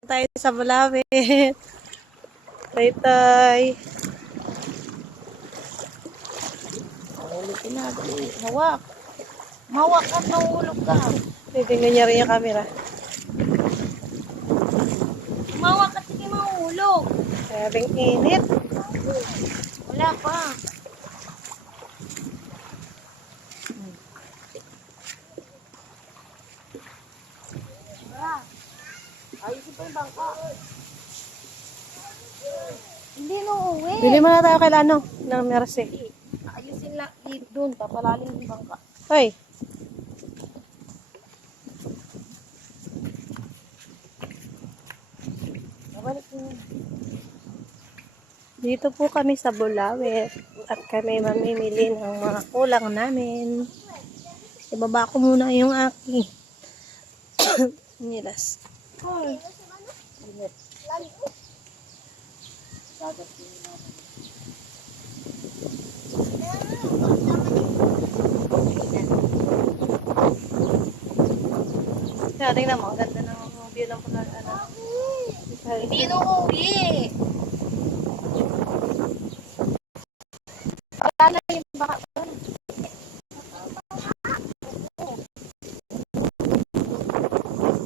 Tayo sa Bulawit. Tay-tay. Ulitin natin. Hawak. Mawak at nahulog ka. Titingnan niya rin yung camera. Mawak at hindi mahulog. Grabing init. Wala pa. Ayusin pa yung bangka. Hindi na uwi. Bili mo na tayo kay Lano ng Mercy. Ayusin lang doon. Papalalim yung bangka. Hoy. Nabalik mo. Dito po kami sa Bulawit. At kami mamimili ng mga kulang namin. Ibaba ko muna yung aking nilas. Hoy. Kaya tingnan mo, ganda ng view ng pagkakala. Hindi na uwi.